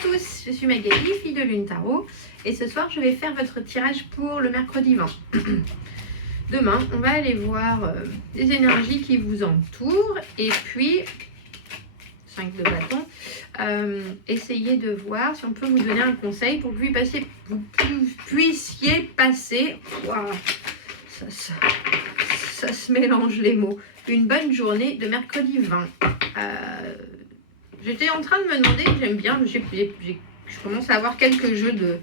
tous, je suis Magali, fille de Lune Tarot, et ce soir je vais faire votre tirage pour le mercredi 20. Demain, on va aller voir les énergies qui vous entourent, et puis 5 de bâton, essayez de voir si on peut vous donner un conseil pour que vous puissiez passer, wow, ça se mélange les mots, une bonne journée de mercredi 20. J'étais en train de me demander, j'aime bien, je commence à avoir quelques jeux de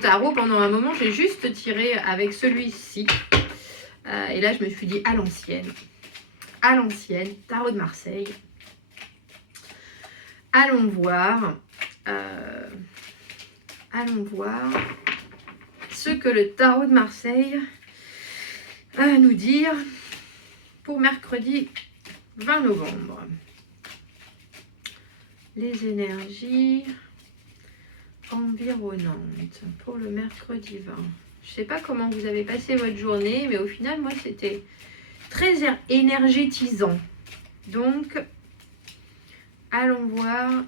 tarot. Pendant un moment, j'ai juste tiré avec celui-ci. Et là, je me suis dit à l'ancienne, tarot de Marseille. Allons voir ce que le tarot de Marseille a à nous dire pour mercredi 20 novembre. Les énergies environnantes pour le mercredi 20. Je ne sais pas comment vous avez passé votre journée, mais au final, moi, c'était très énergétisant. Donc, allons voir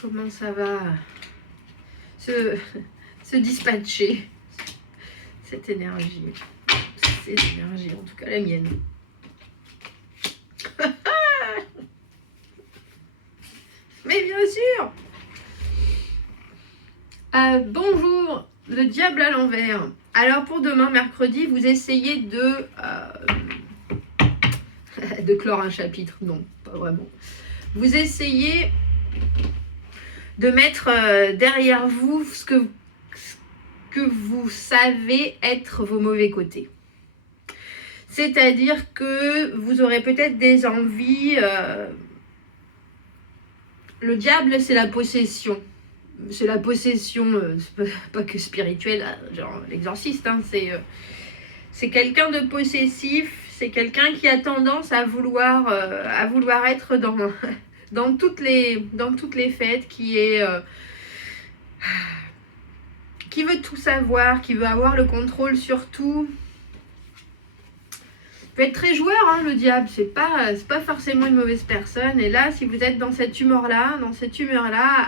comment ça va se dispatcher, cette énergie. Cette énergie, en tout cas la mienne. Mais bien sûr. Bonjour, le diable à l'envers. Alors pour demain, mercredi, vous essayez de clore un chapitre. Non, pas vraiment. Vous essayez de mettre derrière vous ce que vous savez être vos mauvais côtés. C'est-à-dire que vous aurez peut-être des envies... le diable, c'est la possession. C'est la possession, pas que spirituelle, genre l'exorciste. Hein, c'est quelqu'un de possessif. C'est quelqu'un qui a tendance à vouloir être dans toutes les fêtes, qui veut tout savoir, qui veut avoir le contrôle sur tout. Peut être très joueur, hein, le diable, c'est pas forcément une mauvaise personne. Et là, si vous êtes dans cette humeur-là,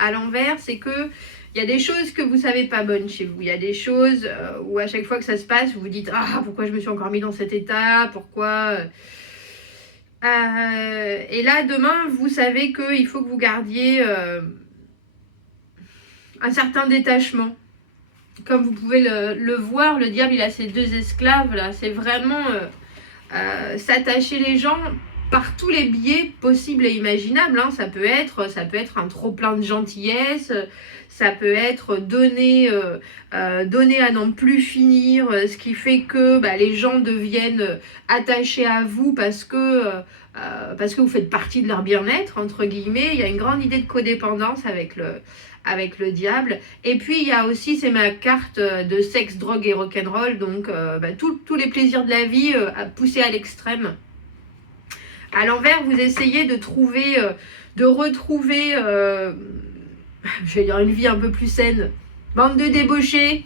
à l'envers, c'est que il y a des choses que vous savez pas bonnes chez vous. Il y a des choses où à chaque fois que ça se passe, vous vous dites ah, pourquoi je me suis encore mis dans cet état, pourquoi. Et là, demain, vous savez qu'il faut que vous gardiez un certain détachement. Comme vous pouvez le voir, le diable, il a ses deux esclaves là. C'est vraiment s'attacher les gens par tous les biais possibles et imaginables. Hein. Ça peut être un trop plein de gentillesse, ça peut être donner à n'en plus finir, ce qui fait que les gens deviennent attachés à vous parce que vous faites partie de leur bien-être, entre guillemets. Il y a une grande idée de codépendance avec le diable. Et puis il y a aussi, c'est ma carte de sexe, drogue et rock'n'roll, donc tous les plaisirs de la vie poussés à l'extrême. À l'envers, vous essayez de retrouver je vais dire une vie un peu plus saine. Bande de débauchés.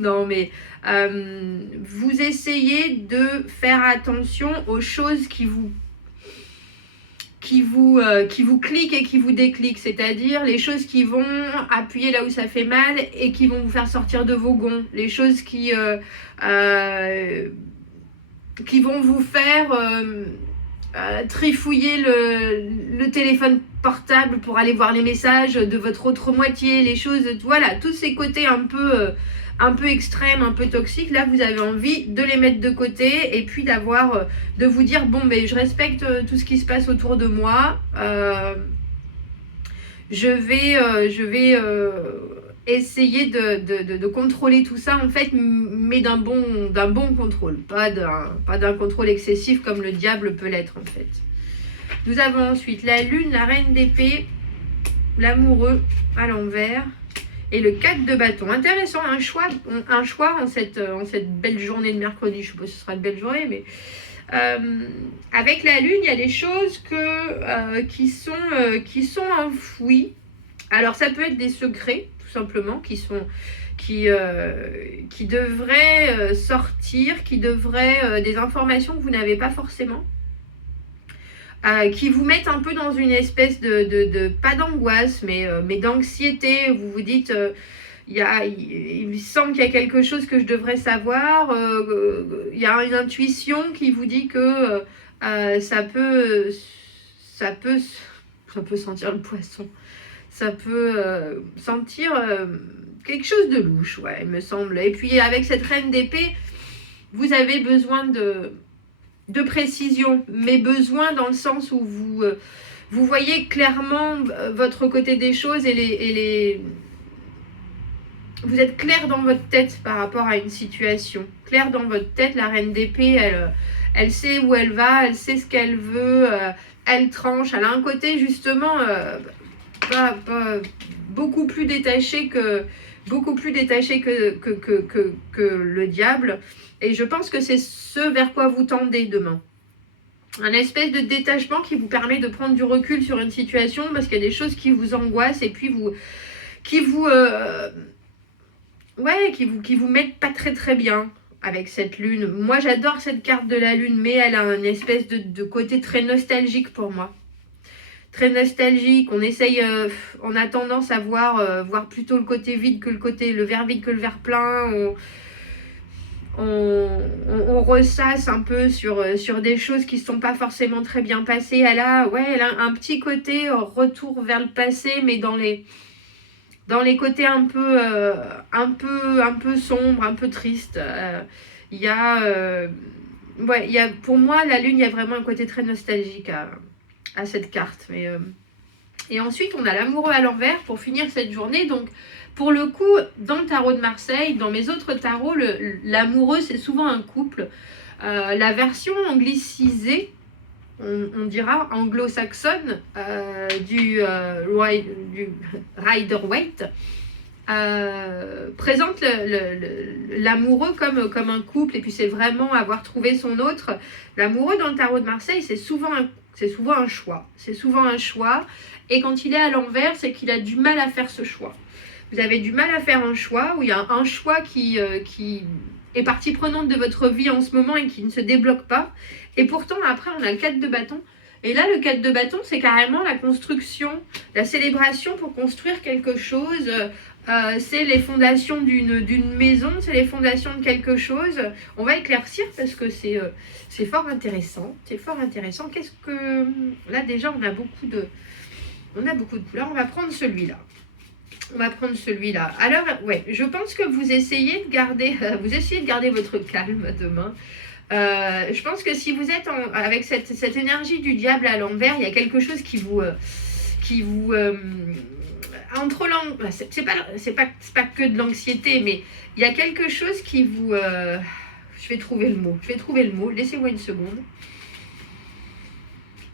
Non mais vous essayez de faire attention aux choses qui vous cliquent et qui vous décliquent, c'est-à-dire les choses qui vont appuyer là où ça fait mal et qui vont vous faire sortir de vos gonds, les choses qui vont vous faire trifouiller le téléphone portable pour aller voir les messages de votre autre moitié, les choses, voilà, tous ces côtés un peu extrêmes, un peu toxiques. Là, vous avez envie de les mettre de côté et puis de vous dire bon, je respecte tout ce qui se passe autour de moi. Je vais essayer de contrôler tout ça en fait, mais d'un bon contrôle, pas d'un contrôle excessif comme le diable peut l'être en fait. Nous avons ensuite la lune, la reine d'épée, l'amoureux à l'envers et le 4 de bâton. Intéressant, un choix en cette belle journée de mercredi. Je ne sais pas si ce sera une belle journée, mais avec la lune, il y a des choses qui sont enfouies. Alors ça peut être des secrets tout simplement qui devraient sortir, des informations que vous n'avez pas forcément. qui vous mettent un peu dans une espèce pas d'angoisse, mais d'anxiété. Vous vous dites, il me semble qu'il y a quelque chose que je devrais savoir. Il y a une intuition qui vous dit que ça peut sentir le poisson. Ça peut sentir quelque chose de louche, ouais, il me semble. Et puis avec cette reine d'épée, vous avez besoin de précision, mais besoin dans le sens où vous voyez clairement votre côté des choses et vous êtes clair dans votre tête par rapport à une situation. Clair dans votre tête, la reine d'épée, elle sait où elle va, elle sait ce qu'elle veut, elle tranche. Elle a un côté justement beaucoup plus détaché que le diable. Et je pense que c'est ce vers quoi vous tendez demain. Un espèce de détachement qui vous permet de prendre du recul sur une situation parce qu'il y a des choses qui vous angoissent et puis qui vous mettent pas très très bien avec cette lune. Moi j'adore cette carte de la lune, mais elle a une espèce de côté très nostalgique pour moi. Très nostalgique, on essaye, on a tendance à voir plutôt le côté vide que le verre vide que le verre plein. On ressasse un peu sur des choses qui ne sont pas forcément très bien passées. Elle a un petit côté retour vers le passé, mais dans les côtés un peu sombres, un peu tristes. Pour moi, la lune, il y a vraiment un côté très nostalgique à cette carte. Et ensuite, on a l'amoureux à l'envers pour finir cette journée. Donc, pour le coup, dans le tarot de Marseille, dans mes autres tarots, l'amoureux, c'est souvent un couple. La version anglicisée, on dira anglo-saxonne, du Rider-Waite, présente l'amoureux comme un couple. Et puis, c'est vraiment avoir trouvé son autre. L'amoureux dans le tarot de Marseille, c'est souvent un choix. C'est souvent un choix. Et quand il est à l'envers, c'est qu'il a du mal à faire ce choix. Vous avez du mal à faire un choix, où il y a un choix qui est partie prenante de votre vie en ce moment et qui ne se débloque pas. Et pourtant, après, on a le 4 de bâton. Et là, le 4 de bâton, c'est carrément la construction, la célébration pour construire quelque chose. C'est les fondations d'une maison, c'est les fondations de quelque chose. On va éclaircir parce que c'est fort intéressant. C'est fort intéressant. Qu'est-ce que... Là, déjà, on a beaucoup de couleurs. On va prendre celui-là. Alors, ouais, je pense que vous essayez de garder votre calme demain. Je pense que si vous êtes avec cette énergie du diable à l'envers, il y a quelque chose qui vous entre c'est pas que de l'anxiété, mais il y a quelque chose qui vous je vais trouver le mot, laissez-moi une seconde,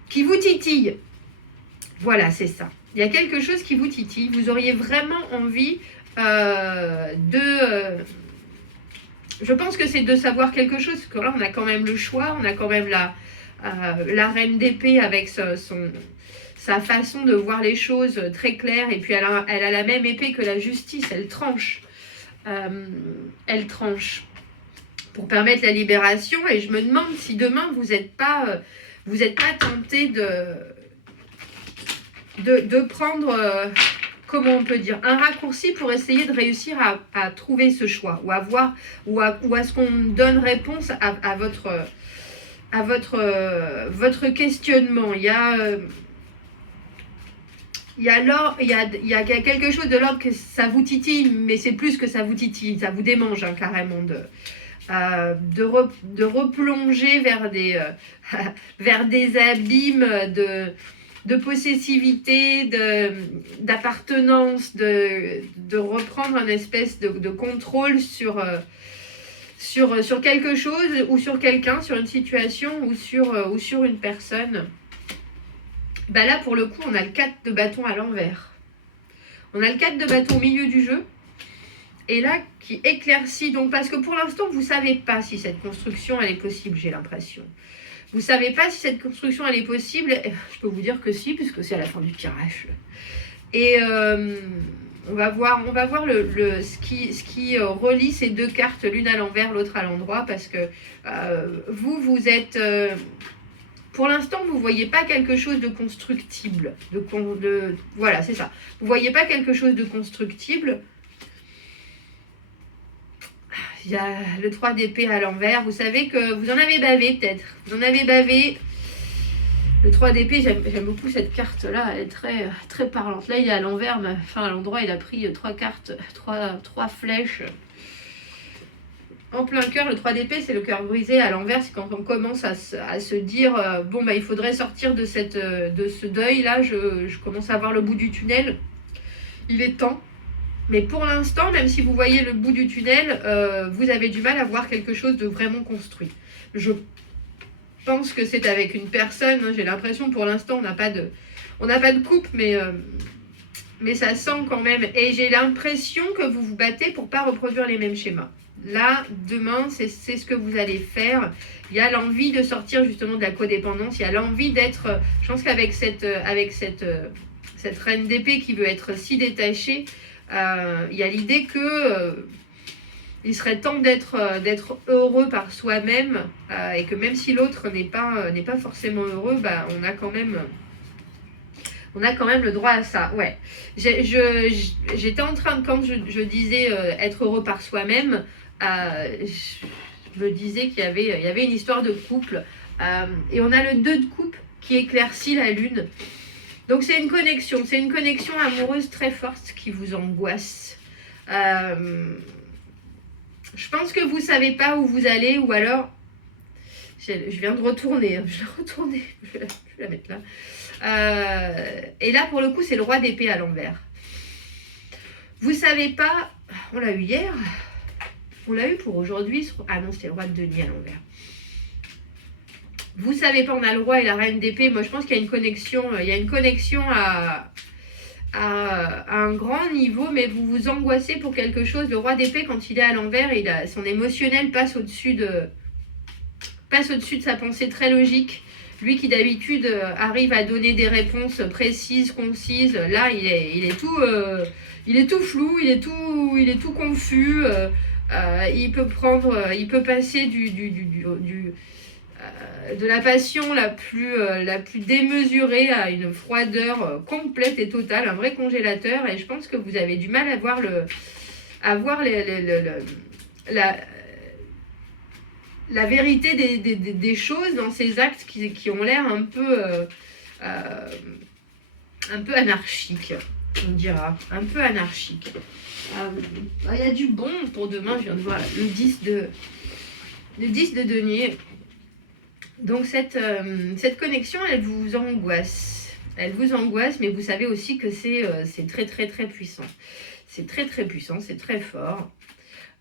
qui vous titille. Voilà, c'est ça. Il y a quelque chose qui vous titille. Vous auriez vraiment envie je pense que c'est de savoir quelque chose. Parce que là, on a quand même le choix. On a quand même la reine d'épée avec sa façon de voir les choses très claire. Et puis, elle a la même épée que la justice. Elle tranche. Pour permettre la libération. Et je me demande si demain, vous n'êtes pas tenté de prendre, comment on peut dire, un raccourci pour essayer de réussir à trouver ce choix ou à ce qu'on donne réponse à votre questionnement. Il y a quelque chose de l'ordre que ça vous titille, mais c'est plus que ça vous titille, ça vous démange carrément de replonger vers des abîmes de possessivité, d'appartenance, de reprendre un espèce de contrôle sur quelque chose ou sur quelqu'un, sur une situation ou sur une personne. Bah là, pour le coup, on a le 4 de bâton à l'envers. On a le 4 de bâton au milieu du jeu. Et là, qui éclaircit. Donc, parce que pour l'instant, vous ne savez pas si cette construction, elle est possible, j'ai l'impression. Vous ne savez pas si cette construction, elle est possible. Je peux vous dire que si, puisque c'est à la fin du tirage. Et on va voir ce qui relie ces deux cartes, l'une à l'envers, l'autre à l'endroit, parce que vous êtes... Pour l'instant, vous ne voyez pas quelque chose de constructible. Voilà, c'est ça. Vous ne voyez pas quelque chose de constructible. Il y a le 3 d'épée à l'envers. Vous savez que vous en avez bavé peut-être. Vous en avez bavé. Le 3 d'épée, j'aime beaucoup cette carte-là. Elle est très, très parlante. Là, il est à l'envers. Mais enfin, à l'endroit, il a pris 3 cartes, 3 flèches. En plein cœur, le 3 d'épée, c'est le cœur brisé. À l'envers, c'est quand on commence à se dire bon, bah, il faudrait sortir de ce deuil-là. Je commence à voir le bout du tunnel. Il est temps. Mais pour l'instant, même si vous voyez le bout du tunnel, vous avez du mal à voir quelque chose de vraiment construit. Je pense que c'est avec une personne. Hein, j'ai l'impression, pour l'instant, on n'a pas de couple, mais ça sent quand même. Et j'ai l'impression que vous vous battez pour ne pas reproduire les mêmes schémas. Là, demain, c'est ce que vous allez faire. Il y a l'envie de sortir justement de la codépendance. Il y a l'envie d'être... Je pense qu'avec cette reine d'épée qui veut être si détachée, il y a l'idée que il serait temps d'être heureux par soi-même et que même si l'autre n'est pas forcément heureux, bah, on a quand même le droit à ça. Ouais. J'étais en train de, quand je disais être heureux par soi-même, je me disais qu'il y avait une histoire de couple. Et on a le 2 de coupe qui éclaircit la lune. Donc c'est une connexion amoureuse très forte qui vous angoisse. Je pense que vous ne savez pas où vous allez, ou alors, je viens de retourner, je vais la mettre là. Et là pour le coup c'est le roi d'épée à l'envers. Vous savez pas, on l'a eu hier, on l'a eu pour aujourd'hui, ah non c'était le roi de denier à l'envers. Vous savez pas, on a le roi et la reine d'épée. Moi je pense qu'il y a une connexion, à un grand niveau, mais vous vous angoissez pour quelque chose. Le roi d'épée, quand il est à l'envers, son émotionnel passe au-dessus de sa pensée très logique. Lui qui d'habitude arrive à donner des réponses précises, concises, là il est tout flou, il est tout confus. Il peut passer de la passion la plus démesurée à une froideur complète et totale, un vrai congélateur. Et je pense que vous avez du mal à voir la vérité des choses dans ces actes qui ont l'air un peu anarchiques, on dira, un peu anarchiques. Il y a du bon pour demain, je viens de voir le 10 de denier. Donc cette connexion, elle vous angoisse, mais vous savez aussi que c'est très très très puissant. C'est très très puissant, c'est très fort.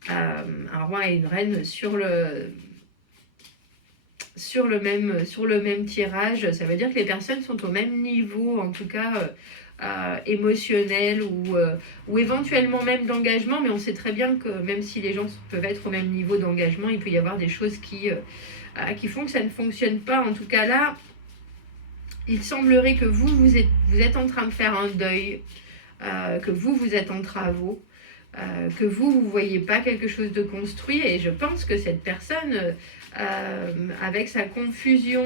Un roi et une reine sur le même tirage, ça veut dire que les personnes sont au même niveau, en tout cas émotionnel ou éventuellement même d'engagement, mais on sait très bien que même si les gens peuvent être au même niveau d'engagement, il peut y avoir des choses qui font que ça ne fonctionne pas. En tout cas là, il semblerait que vous êtes en train de faire un deuil, que vous êtes en travaux, que vous voyez pas quelque chose de construit, et je pense que cette personne, avec sa confusion,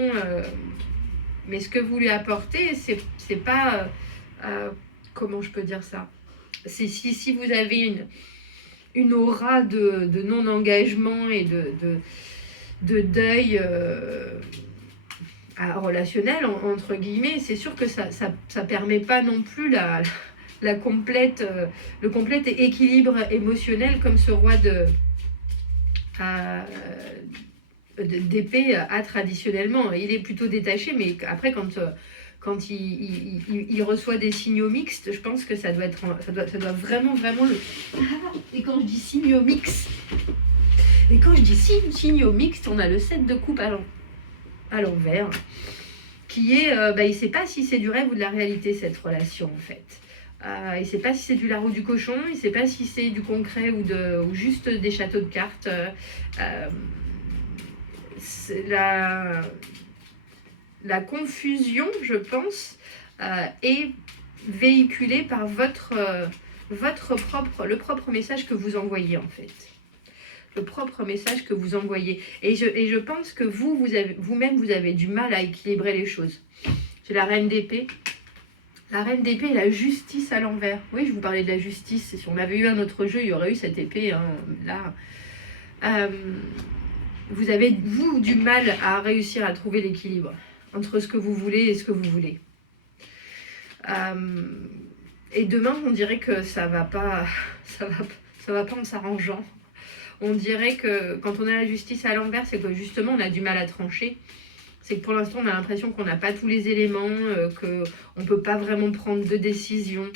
mais ce que vous lui apportez, c'est pas... comment je peux dire ça, c'est si vous avez une aura de non-engagement et de deuil relationnel, entre guillemets, c'est sûr que ça permet pas non plus le complet équilibre émotionnel comme ce roi d'épée a traditionnellement. Il est plutôt détaché, mais après quand il reçoit des signaux mixtes, je pense que ça doit vraiment le... Et quand je dis signaux mixtes, signaux mixtes, on a le 7 de coupe à l'envers, qui est, il ne sait pas si c'est du rêve ou de la réalité, cette relation en fait. Il ne sait pas si c'est du lard ou du cochon, il ne sait pas si c'est du concret ou juste des châteaux de cartes. La confusion, je pense, est véhiculée par le propre message que vous envoyez en fait. message que vous envoyez. Et je pense que vous-même, vous avez du mal à équilibrer les choses. J'ai la reine d'épée. La reine d'épée et la justice à l'envers. Oui, je vous parlais de la justice. Si on avait eu un autre jeu, il y aurait eu cette épée. Hein, là, vous avez, vous, du mal à réussir à trouver l'équilibre entre ce que vous voulez et ce que vous voulez. Et demain, on dirait que ça va pas en s'arrangeant. On dirait que quand on a la justice à l'envers, c'est que justement, on a du mal à trancher. C'est que pour l'instant, on a l'impression qu'on n'a pas tous les éléments, qu'on ne peut pas vraiment prendre de décision.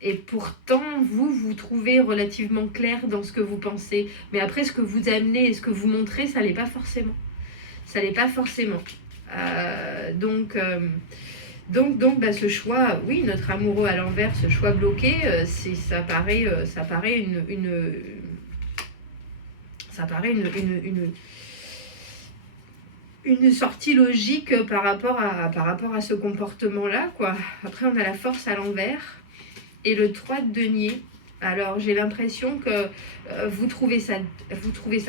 Et pourtant, vous trouvez relativement clair dans ce que vous pensez. Mais après, ce que vous amenez et ce que vous montrez, ça ne l'est pas forcément. Ça ne l'est pas forcément. Donc, ce choix, oui, notre amoureux à l'envers, ce choix bloqué, ça paraît une sortie logique par rapport à ce comportement-là, quoi. Après, on a la force à l'envers et le 3 de denier. Alors, j'ai l'impression que vous trouvez ça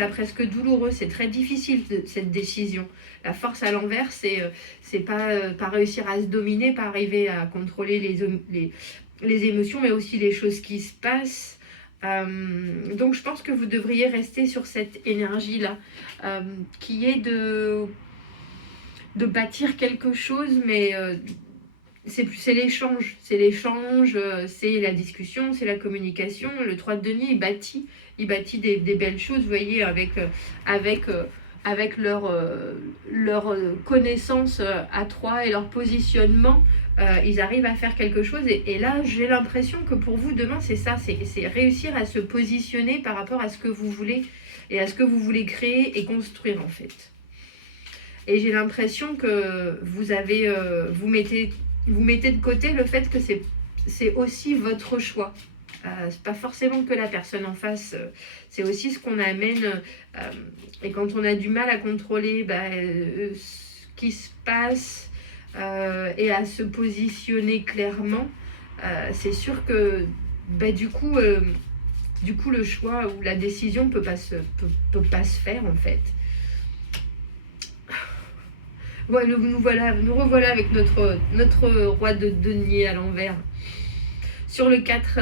presque douloureux. C'est très difficile, cette décision. La force à l'envers, c'est pas réussir à se dominer, pas arriver à contrôler les émotions, mais aussi les choses qui se passent. Donc, je pense que vous devriez rester sur cette énergie-là, qui est de bâtir quelque chose, mais c'est l'échange, c'est la discussion, c'est la communication. Le 3 de denier, il bâtit des belles choses, vous voyez, avec leur connaissance à 3 et leur positionnement, ils arrivent à faire quelque chose. Et là, j'ai l'impression que pour vous, demain, c'est ça, c'est réussir à se positionner par rapport à ce que vous voulez et à ce que vous voulez créer et construire, en fait. Et j'ai l'impression que vous mettez de côté le fait que c'est aussi votre choix. C'est pas forcément que la personne en face, c'est aussi ce qu'on amène. Et quand on a du mal à contrôler ce qui se passe et à se positionner clairement, c'est sûr que du coup, le choix ou la décision peut pas se faire, en fait. Ouais, nous revoilà avec notre roi de denier à l'envers. Sur le 4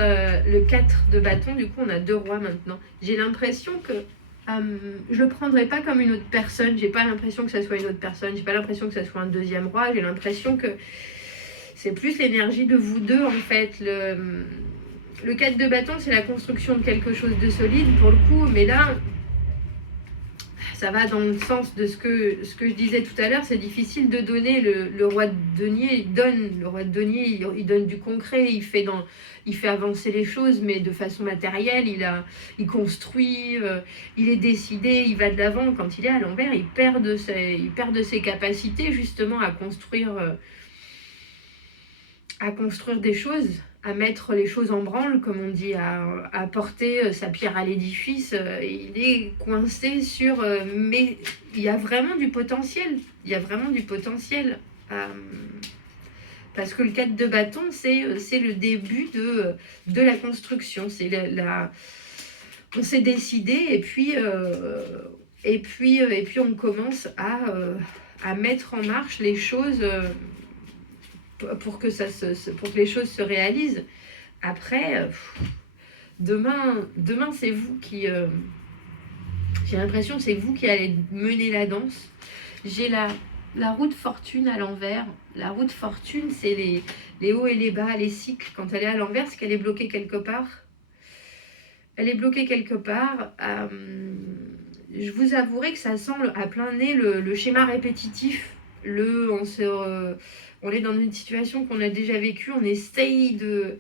de bâton, du coup, on a 2 rois maintenant. J'ai l'impression que je le prendrai pas comme une autre personne. J'ai pas l'impression que ça soit une autre personne. J'ai pas l'impression que ça soit un deuxième roi. J'ai l'impression que c'est plus l'énergie de vous deux, en fait. Le 4 de bâton, c'est la construction de quelque chose de solide, pour le coup. Mais là, ça va dans le sens de ce que je disais tout à l'heure. C'est difficile de donner. Le roi de denier, il donne du concret, il fait avancer les choses, mais de façon matérielle. Il construit, il est décidé, il va de l'avant. Quand il est à l'envers, il perd de ses capacités justement à construire des choses, à mettre les choses en branle, comme on dit, à porter sa pierre à l'édifice. Il est coincé mais il y a vraiment du potentiel. Parce que le 4 de bâton, c'est le début de la construction. On s'est décidé et puis on commence à mettre en marche les choses pour que les choses se réalisent. Après, demain c'est vous qui... j'ai l'impression que c'est vous qui allez mener la danse. J'ai la roue de fortune à l'envers. La roue de fortune, c'est les hauts et les bas, les cycles. Quand elle est à l'envers, c'est qu'elle est bloquée quelque part. Je vous avouerai que ça sent à plein nez le schéma répétitif. On est dans une situation qu'on a déjà vécue, on essaye de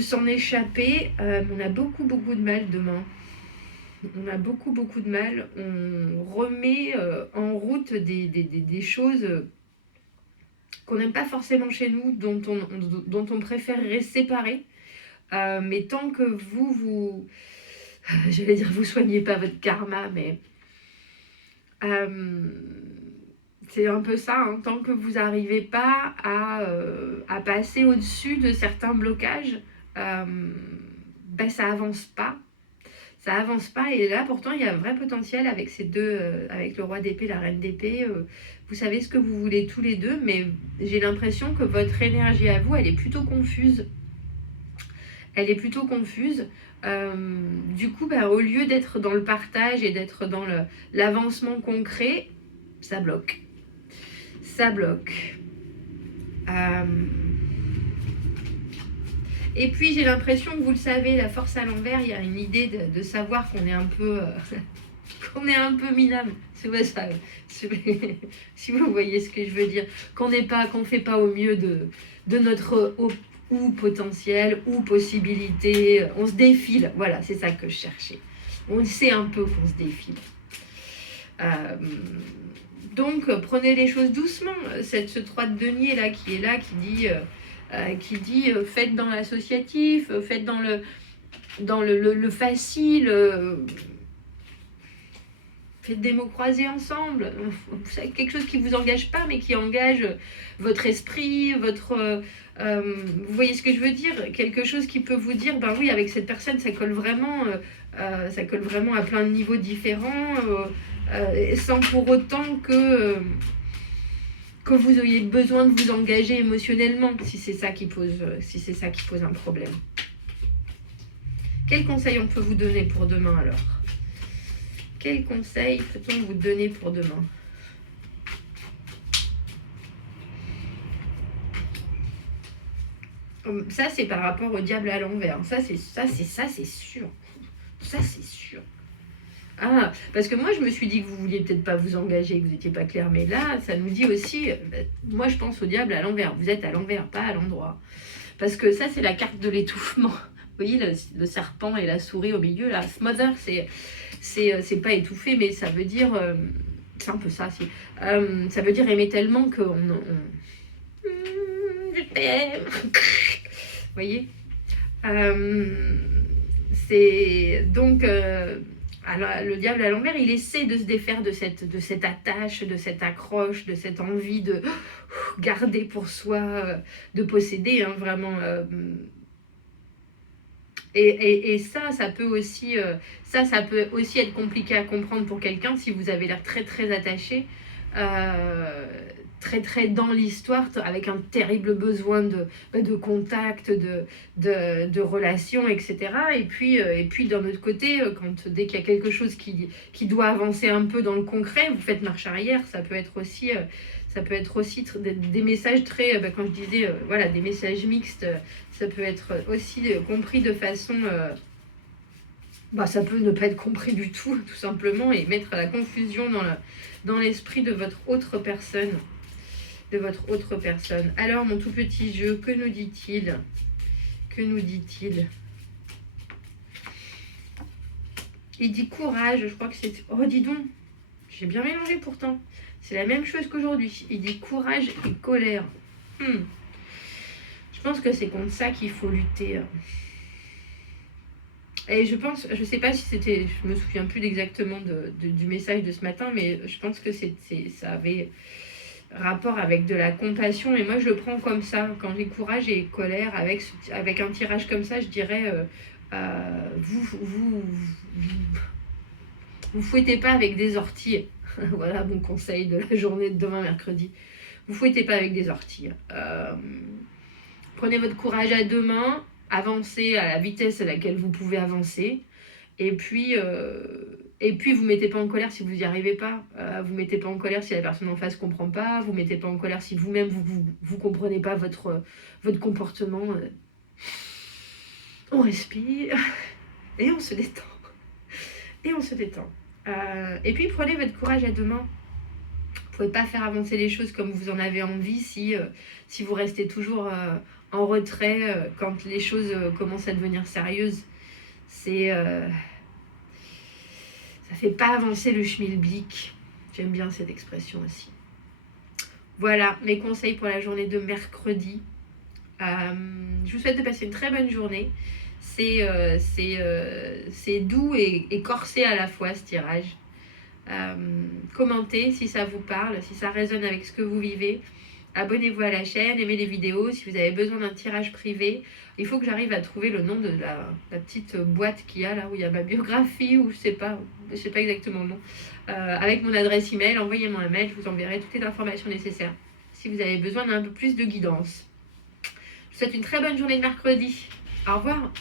s'en échapper. On a beaucoup de mal demain. On a beaucoup de mal. On remet en route des choses qu'on n'aime pas forcément chez nous, dont on préférerait se séparer. Mais tant que vous j'allais dire vous soignez pas votre karma, mais c'est un peu ça, hein. Tant que vous n'arrivez pas à passer au-dessus de certains blocages, ça avance pas. Ça avance pas. Et là, pourtant, il y a un vrai potentiel avec ces deux, avec le roi d'épée, la reine d'épée. Vous savez ce que vous voulez tous les deux, mais j'ai l'impression que votre énergie à vous, elle est plutôt confuse. Elle est plutôt confuse. Du coup, au lieu d'être dans le partage et d'être dans l'avancement concret, ça bloque. Ça bloque. Et puis j'ai l'impression que vous le savez, la force à l'envers, il y a une idée de savoir qu'on est un peu qu'on est un peu minable. C'est vrai ça. Si vous voyez ce que je veux dire, qu'on fait pas au mieux de notre ou potentiel ou possibilité. On se défile. Voilà, c'est ça que je cherchais. On sait un peu qu'on se défile. Donc prenez les choses doucement. Ce 3 de denier là qui est là, qui dit faites dans l'associatif, faites dans le facile, faites des mots croisés ensemble. C'est quelque chose qui ne vous engage pas, mais qui engage votre esprit, vous voyez ce que je veux dire? Quelque chose qui peut vous dire, oui, avec cette personne, ça colle vraiment à plein de niveaux différents, sans pour autant que vous ayez besoin de vous engager émotionnellement, si c'est ça qui pose un problème. Quel conseil on peut vous donner pour demain alors? Quel conseil peut-on vous donner pour demain? Ça, c'est par rapport au diable à l'envers. Ça, c'est sûr. Ça, c'est sûr. Ah, parce que moi, je me suis dit que vous vouliez peut-être pas vous engager, que vous n'étiez pas clair. Mais là, ça nous dit aussi, moi, je pense au diable à l'envers. Vous êtes à l'envers, pas à l'endroit. Parce que ça, c'est la carte de l'étouffement. Vous voyez, le serpent et la souris au milieu, là. Smother, c'est pas étouffé, mais ça veut dire... c'est un peu ça, si. Ça veut dire aimer tellement qu'on... je t'aime. Vous voyez, c'est donc... alors, le diable à l'envers, il essaie de se défaire de cette attache, de cette accroche, de cette envie de garder pour soi, de posséder, hein, vraiment. Et ça peut aussi être compliqué à comprendre pour quelqu'un si vous avez l'air très très attaché, très très dans l'histoire, avec un terrible besoin de contact, de relations, etc. Et puis d'un autre côté, dès qu'il y a quelque chose qui doit avancer un peu dans le concret, vous faites marche arrière. Ça peut être aussi des messages très, quand je disais, voilà, des messages mixtes. Ça peut être aussi compris de façon... ça peut ne pas être compris du tout, tout simplement, et mettre la confusion dans l'esprit de votre autre personne. Alors, mon tout petit jeu, que nous dit-il? Il dit courage, je crois que c'est... Oh, dis donc, j'ai bien mélangé pourtant. C'est la même chose qu'aujourd'hui. Il dit courage et colère. Je pense que c'est contre ça qu'il faut lutter. Et je sais pas si c'était, je me souviens plus exactement du message de ce matin, mais je pense que ça avait rapport avec de la compassion. Et moi, je le prends comme ça. Quand j'ai courage et colère, avec un tirage comme ça, je dirais, vous fouettez pas avec des orties. Voilà mon conseil de la journée de demain, mercredi. Vous fouettez pas avec des orties. Prenez votre courage à deux mains, avancez à la vitesse à laquelle vous pouvez avancer, et puis vous mettez pas en colère si vous n'y arrivez pas. Vous mettez pas en colère si la personne en face comprend pas. Vous mettez pas en colère si vous-même vous comprenez pas votre comportement. On respire et on se détend. Et puis prenez votre courage à deux mains. Vous pouvez pas faire avancer les choses comme vous en avez envie si vous restez toujours en retrait quand les choses commencent à devenir sérieuses. Ça fait pas avancer le schmilblick. J'aime bien cette expression aussi. Voilà mes conseils pour la journée de mercredi. Je vous souhaite de passer une très bonne journée. C'est doux et corsé à la fois, ce tirage. Commentez si ça vous parle, si ça résonne avec ce que vous vivez. Abonnez-vous à la chaîne, aimez les vidéos. Si vous avez besoin d'un tirage privé, il faut que j'arrive à trouver le nom de la petite boîte qu'il y a là où il y a ma biographie ou je sais pas exactement le nom. Avec mon adresse email, envoyez-moi un mail, je vous enverrai toutes les informations nécessaires si vous avez besoin d'un peu plus de guidance. Je vous souhaite une très bonne journée de mercredi. Au revoir.